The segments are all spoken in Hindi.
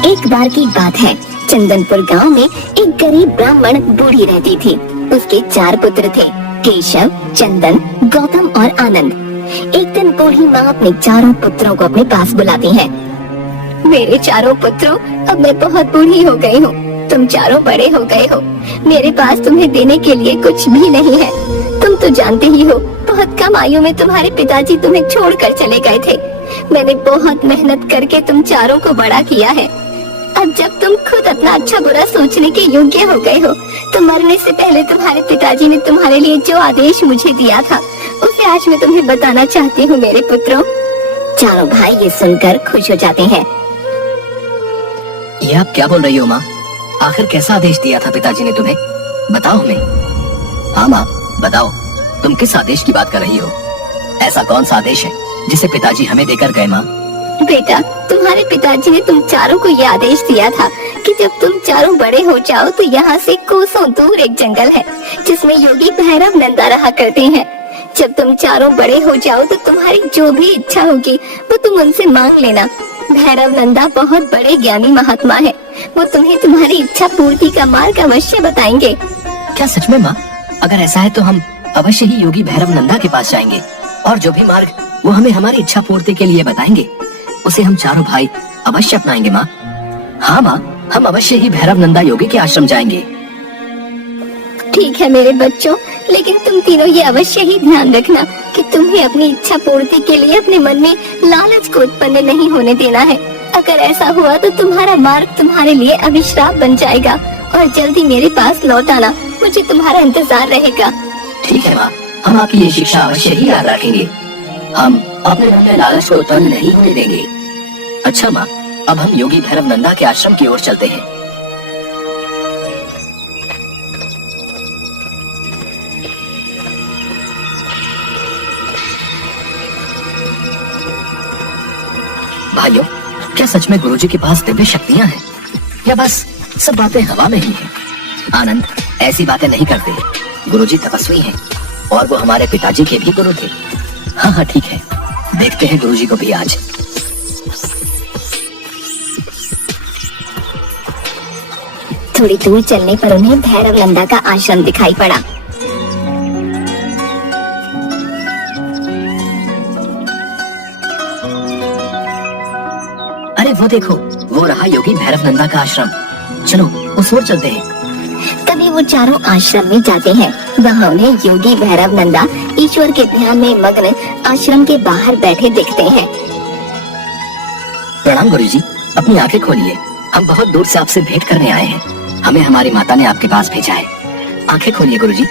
एक बार की बात है, चंदनपुर गांव में एक गरीब ब्राह्मण बूढ़ी रहती थी। उसके 4 पुत्र थे, केशव, चंदन, गौतम और आनंद। एक दिन बूढ़ी माँ अपने चारों पुत्रों को अपने पास बुलाती है। मेरे चारों पुत्रों, अब मैं बहुत बूढ़ी हो गई हूँ, तुम चारों बड़े हो गए हो, मेरे पास तुम्हें देने के लिए कुछ भी नहीं है। तुम तो जानते ही हो, बहुत कम आयु में तुम्हारे पिताजी तुम्हें छोड़कर चले गए थे। मैंने बहुत मेहनत करके तुम चारों को बड़ा किया है। अब जब तुम खुद अपना अच्छा बुरा सोचने के योग्य हो गए हो, तो मरने से पहले तुम्हारे पिताजी ने तुम्हारे लिए जो आदेश मुझे दिया था, उसे आज मैं तुम्हें बताना चाहती हूँ मेरे पुत्रों। चारों भाई ये सुनकर खुश हो जाते हैं। ये आप क्या बोल रही हो माँ? आखिर कैसा आदेश दिया था पिताजी ने तुम्हें? बताओ हमें। हाँ माँ, बताओ, तुम किस आदेश की बात कर रही हो? ऐसा कौन सा आदेश है जिसे पिताजी हमें देकर गए माँ? बेटा, तुम्हारे पिताजी ने तुम चारों को ये आदेश दिया था कि जब तुम चारों बड़े हो जाओ तो यहाँ से कोसों दूर एक जंगल है जिसमें योगी भैरव नंदा रहा करते हैं। जब तुम चारों बड़े हो जाओ तो तुम्हारी जो भी इच्छा होगी वो तुम उनसे मांग लेना। भैरव नंदा बहुत बड़े ज्ञानी महात्मा है, वो तुम्हें तुम्हारी इच्छा पूर्ति का मार्ग अवश्य बताएंगे। क्या सच में माँ? अगर ऐसा है तो हम अवश्य ही योगी भैरव नंदा के पास जाएंगे और जो भी मार्ग वो हमें हमारी इच्छा पूर्ति के लिए बताएंगे उसे हम चारों भाई अवश्य अपनाएंगे माँ। हाँ माँ, हम अवश्य ही भैरव नंदा योगी के आश्रम जाएंगे। ठीक है मेरे बच्चों, लेकिन तुम तीनों ये अवश्य ही ध्यान रखना कि तुम्हें अपनी इच्छा पूर्ति के लिए अपने मन में लालच को उत्पन्न नहीं होने देना है। अगर ऐसा हुआ तो तुम्हारा मार्ग तुम्हारे लिए अभिश्राप बन जाएगा और जल्दी मेरे पास लौट आना, मुझे तुम्हारा इंतजार रहेगा। ठीक है माँ, हम आपकी ये शिक्षा अवश्य ही याद रखेंगे। हम अपने मन में लालच को उत्पन्न नहीं होने देंगे। अच्छा माँ, अब हम योगी भैरव नंदा के आश्रम की ओर चलते हैं। भाइयों, क्या सच में गुरुजी के पास दिव्य शक्तियाँ हैं या बस सब बातें हवा में ही हैं? आनंद, ऐसी बातें नहीं करते। गुरुजी तपस्वी हैं और वो हमारे पिताजी के भी गुरु थे। हाँ हाँ ठीक है, देखते हैं गुरुजी को भी आज। थोड़ी दूर चलने पर उन्हें भैरव नंदा का आश्रम दिखाई पड़ा। अरे वो देखो, वो रहा योगी भैरव नंदा का आश्रम। चलो उस ओर चलते हैं। तभी वो चारों आश्रम में जाते हैं। वहाँ उन्हें योगी भैरव नंदा ईश्वर के ध्यान में मग्न आश्रम के बाहर बैठे दिखते हैं। प्रणाम गुरुजी, अपनी आंखें खोलिए, हम बहुत दूर से आपसे भेंट करने आए हैं। हमें हमारी माता ने आपके पास भेजा है। आंखें खोलिए गुरुजी।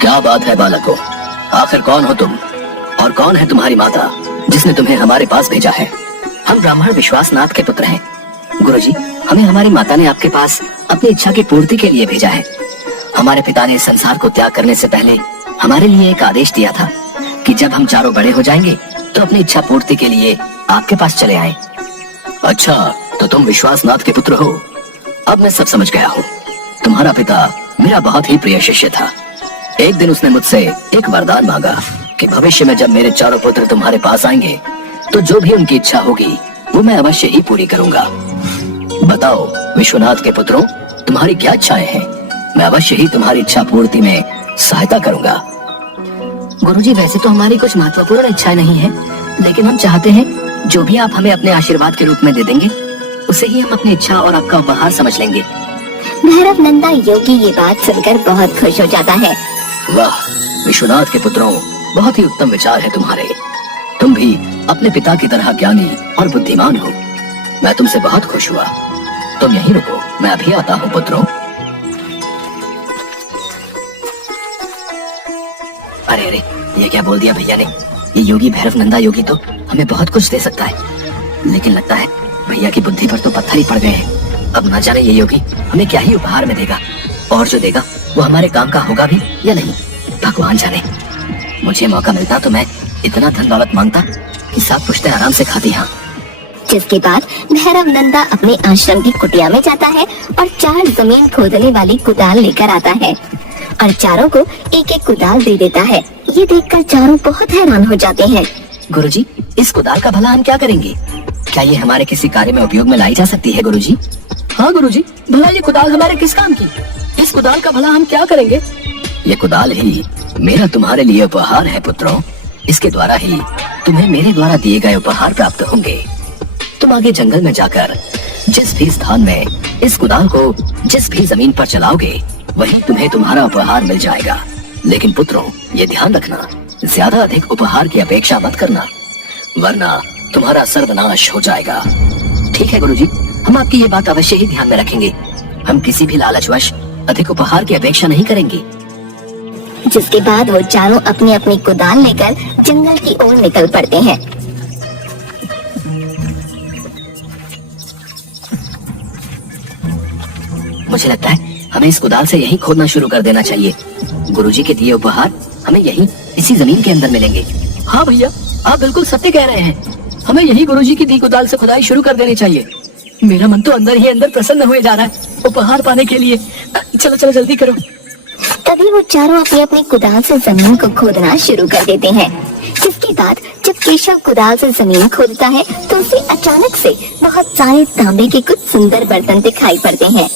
क्या बात है बालकों, आखिर कौन हो तुम और कौन है तुम्हारी माता जिसने तुम्हें हमारे पास भेजा है? हम ब्राह्मण विश्वासनाथ के पुत्र हैं। गुरुजी, हमें हमारी माता ने आपके पास अपनी इच्छा की पूर्ति के लिए भेजा है। हमारे पिता ने संसार को त्याग करने से पहले हमारे लिए एक आदेश दिया था कि जब हम चारों बड़े हो जाएंगे तो अपनी इच्छा पूर्ति के लिए आपके पास चले आए। अच्छा, तो तुम विश्वासनाथ के पुत्र हो। अब मैं सब समझ गया हूँ। तुम्हारा पिता मेरा बहुत ही प्रिय शिष्य था। एक दिन उसने मुझसे एक वरदान मांगा कि भविष्य में जब मेरे चारों पुत्र तुम्हारे पास आएंगे तो जो भी उनकी इच्छा होगी वो मैं अवश्य ही पूरी करूंगा। बताओ विश्वनाथ के पुत्रों, तुम्हारी क्या इच्छाएं हैं? मैं अवश्य ही तुम्हारी इच्छा पूर्ति में सहायता करूंगा। गुरुजी, वैसे तो हमारी कुछ महत्वपूर्ण इच्छाएं नहीं है, लेकिन हम चाहते हैं जो भी आप हमें अपने आशीर्वाद के रूप में दे देंगे उसे ही हम अपनी इच्छा और आपका उपहार समझ लेंगे। भैरव नंदा योगी ये बात सुनकर बहुत खुश हो जाता है। वाह विश्वनाथ के पुत्रों, बहुत ही उत्तम विचार है तुम्हारे। तुम भी अपने पिता की तरह ज्ञानी और बुद्धिमान हो। मैं तुमसे बहुत खुश हुआ। तुम यहीं रुको, मैं अभी आता हूँ पुत्रों। अरे अरे, ये क्या बोल दिया भैया ने? ये योगी भैरव नंदा योगी तो हमें बहुत कुछ दे सकता है, लेकिन लगता है भैया की बुद्धि पर तो पत्थर ही पड़ गए हैं। अब न जाने ये योगी हमें क्या ही उपहार में देगा, और जो देगा वो हमारे काम का होगा भी या नहीं, भगवान जाने। मुझे मौका मिलता तो मैं इतना धन दौलत मांगता कि 7 पुश्तें आराम से खाती। हाँ। जिसके बाद भैरव नंदा अपने आश्रम की कुटिया में जाता है और 4 जमीन खोदने वाली कुदाल लेकर आता है और चारों को एक एक कुदाल दे देता है। ये देखकर चारों बहुत हैरान हो जाते हैं। गुरुजी, इस कुदाल का भला हम क्या करेंगे? क्या ये हमारे किसी कार्य में उपयोग में लाई जा सकती है गुरुजी? हाँ गुरुजी, भला ये कुदाल हमारे किस काम की? इस कुदाल का भला हम क्या करेंगे? ये कुदाल ही मेरा तुम्हारे लिए उपहार है पुत्रों। इसके द्वारा ही तुम्हें मेरे द्वारा दिए गए उपहार प्राप्त होंगे। तुम आगे जंगल में जाकर जिस भी स्थान में इस कुदाल को जिस भी जमीन पर चलाओगे वहीं तुम्हें तुम्हारा उपहार मिल जाएगा। लेकिन पुत्रों, ये ध्यान रखना, ज्यादा अधिक उपहार की अपेक्षा मत करना, वरना तुम्हारा सर्वनाश हो जाएगा। ठीक है गुरुजी, हम आपकी ये बात अवश्य ही ध्यान में रखेंगे। हम किसी भी लालचवश अधिक उपहार की अपेक्षा नहीं करेंगे। जिसके बाद वो चारों अपनी अपनी कुदाल लेकर जंगल की ओर निकल पड़ते हैं। मुझे लगता है हमें इस कुदाल से यहीं खोदना शुरू कर देना चाहिए। गुरुजी के दिए उपहार हमें यहीं इसी जमीन के अंदर मिलेंगे। हाँ भैया, आप बिल्कुल सत्य कह रहे हैं। हमें यही गुरुजी की दी कुदाल से खुदाई शुरू कर देनी चाहिए। मेरा मन तो अंदर ही अंदर प्रसन्न हुए जा रहा है उपहार पाने के लिए। चलो चलो जल्दी करो। तभी वो चारों अपनी अपनी कुदाल से जमीन को खोदना शुरू कर देते हैं। जिसके बाद जब केशव कुदाल से जमीन खोदता है तो उसे अचानक से बहुत सारे तांबे के कुछ सुंदर बर्तन दिखाई पड़ते हैं।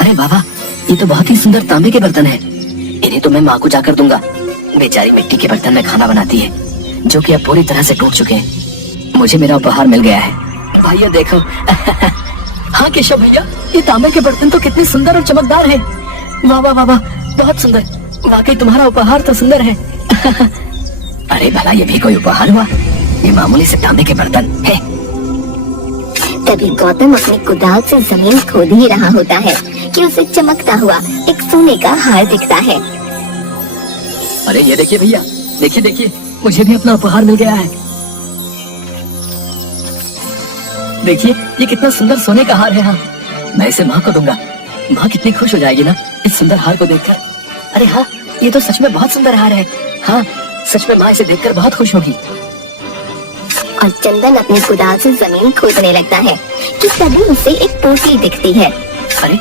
अरे बाबा, ये तो बहुत ही सुंदर तांबे के बर्तन हैं। इन्हें तो मैं माँ को जाकर दूंगा। बेचारी मिट्टी के बर्तन में खाना बनाती है, जो कि अब पूरी तरह से टूट चुके हैं। मुझे मेरा उपहार मिल गया है। भैया देखो। हाँ केशव भैया, ये तांबे के बर्तन तो कितने सुंदर और चमकदार हैं। वाह वाह वाह वाह, बहुत सुंदर। वाकई तुम्हारा उपहार तो सुंदर है। अरे भला ये भी कोई उपहार हुआ? ये मामूली से तांबे के बर्तन है। तभी गौतम अपनी कुदाल से जमीन खोद ही रहा होता है कि उसे चमकता हुआ एक सोने का हार दिखता है। अरे ये देखिए भैया, देखिए देखिए, मुझे भी अपना उपहार मिल गया है। देखिए ये कितना सुंदर सोने का हार है। हाँ, मैं इसे माँ को दूंगा। माँ कितनी खुश हो जाएगी ना इस सुंदर हार को देखकर। अरे हाँ, ये तो सच में बहुत सुंदर हार है। हाँ, सच में माँ इसे देखकर बहुत खुश होगी। और चंदन अपनी कुदाल से जमीन खोदने लगता है कि तभी उसे एक पोटली दिखती है। अरे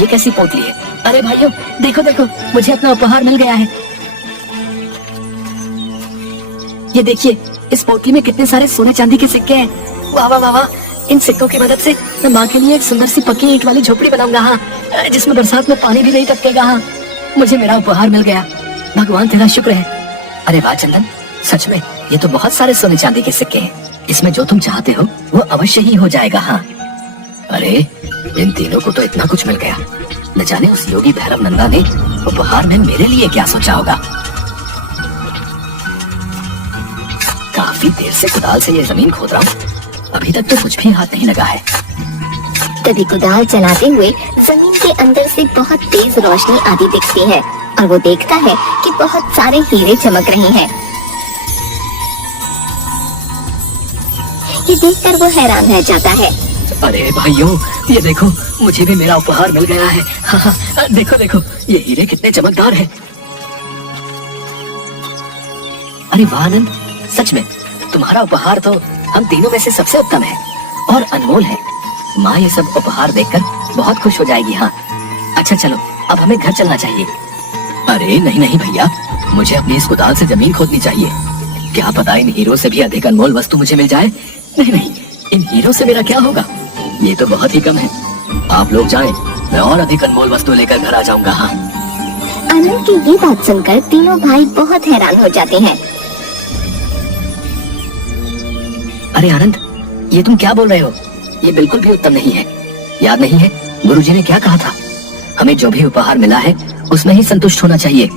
ये कैसी पोटली है? अरे भाइयों देखो देखो, मुझे अपना उपहार मिल गया है। ये देखिए, इस पोटली में कितने सारे सोने चांदी के सिक्के हैं। वाह वाह वाह वाह, इन सिक्कों की मदद से मैं माँ के लिए एक सुंदर सी पक्की ईंट वाली झोपड़ी बनाऊंगा। हाँ, जिसमें बरसात में पानी भी नहीं टपकेगा। हाँ, मुझे मेरा उपहार मिल गया। भगवान तेरा शुक्र है। अरे वाह चंदन, सच में ये तो बहुत सारे सोने चांदी के सिक्के हैं। इसमें जो तुम चाहते हो वो अवश्य ही हो जाएगा। हाँ, अरे इन तीनों को तो इतना कुछ मिल गया। न जाने उस योगी भैरव नंदा ने उपहार में मेरे लिए क्या सोचा होगा। काफी देर से कुदाल से ये जमीन खोद रहा हूँ, अभी तक तो कुछ भी हाथ नहीं लगा है। तभी कुदाल चलाते हुए जमीन के अंदर से बहुत तेज रोशनी आती दिखती है और वो देखता है कि बहुत सारे हीरे चमक रहे हैं। ये देखकर वो हैरान रह जाता है। अरे भाइयों ये देखो, मुझे भी मेरा उपहार मिल गया है। हाँ हाँ, देखो देखो, ये हीरे कितने चमकदार हैं। अरे वाह आनंद, सच में तुम्हारा उपहार तो हम तीनों में से सबसे उत्तम है और अनमोल है। माँ ये सब उपहार देखकर बहुत खुश हो जाएगी। हाँ, अच्छा चलो अब हमें घर चलना चाहिए। अरे नहीं नहीं भैया, मुझे अपनी इस कुदाल से जमीन खोदनी चाहिए। क्या पता इन हीरो से भी अधिक अनमोल वस्तु मुझे मिल जाए। नहीं नहीं, इन हीरो से मेरा क्या होगा, ये तो बहुत ही कम है। आप लोग जाएं, मैं और अधिक अनमोल वस्तु लेकर घर आ जाऊंगा। हाँ। आनंद की ये बात सुनकर तीनों भाई बहुत हैरान हो जाते हैं। अरे आनंद, ये तुम क्या बोल रहे हो? ये बिल्कुल भी उत्तम नहीं है। याद नहीं है गुरुजी ने क्या कहा था? हमें जो भी उपहार मिला है उसमें ही संतुष्ट होना चाहिए,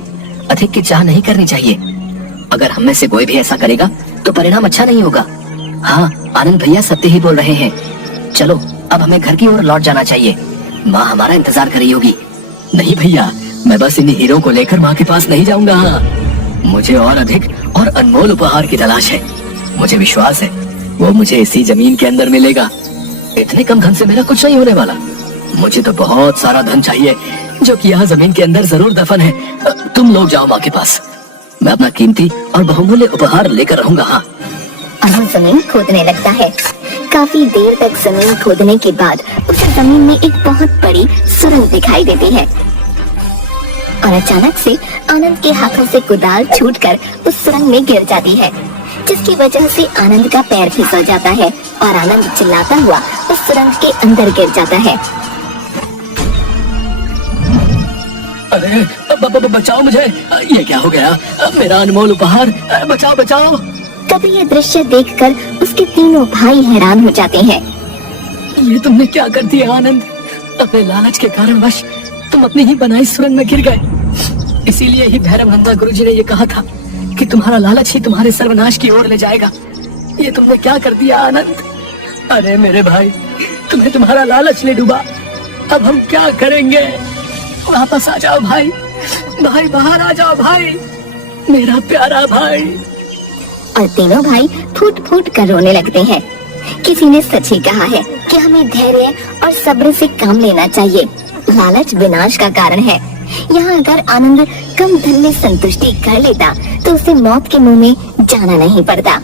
अधिक की चाह नहीं करनी चाहिए। अगर हम में से कोई भी ऐसा करेगा तो परिणाम अच्छा नहीं होगा। हाँ, आनंद भैया सत्य ही बोल रहे हैं। चलो अब हमें घर की ओर लौट जाना चाहिए। माँ हमारा इंतजार कर रही होगी। नहीं भैया, मैं बस इन हीरो को लेकर माँ के पास नहीं जाऊंगा। हाँ, मुझे और अधिक और अनमोल उपहार की तलाश है। मुझे विश्वास है वो मुझे इसी जमीन के अंदर मिलेगा। इतने कम धन से मेरा कुछ नहीं होने वाला। मुझे तो बहुत सारा धन चाहिए जो कि यहाँ जमीन के अंदर जरूर दफन है। तुम लोग जाओ माँ के पास, मैं अपना कीमती और बहुमूल्य उपहार लेकर रहूंगा। हाँ। और वो जमीन खोदने लगता है। काफी देर तक जमीन खोदने के बाद उसे जमीन में एक बहुत बड़ी सुरंग दिखाई देती है और अचानक से आनंद के हाथों से कुदाल छूटकर उस सुरंग में गिर जाती है, जिसकी वजह से आनंद का पैर फिसल जाता है और आनंद चिल्लाता हुआ उस सुरंग के अंदर गिर जाता है। अरे बचाओ मुझे, ये क्या हो गया? मेरा अनमोल उपहार, बचाओ बचाओ। तभी ये दृश्य देखकर उसके तीनों भाई हैरान हो जाते हैं। ये तुमने क्या कर दिया आनंद? अपने लालच के कारणवश तुम अपनी ही बनाई सुरंग में गिर गए। इसीलिए ही भैरवनंदा गुरुजी ने ये कहा था कि तुम्हारा लालच ही तुम्हारे सर्वनाश की ओर ले जाएगा। ये तुमने क्या कर दिया आनंद? अरे मेरे भाई, तुम्हें तुम्हारा लालच ले डूबा। अब हम क्या करेंगे? वापस आ जाओ भाई, भाई बाहर आ जाओ भाई, मेरा प्यारा भाई। और तीनों भाई फूट फूट कर रोने लगते हैं। किसी ने सच ही कहा है कि हमें धैर्य और सब्र से काम लेना चाहिए। लालच विनाश का कारण है। यहाँ अगर आनंद कम धन में संतुष्टि कर लेता तो उसे मौत के मुंह में जाना नहीं पड़ता।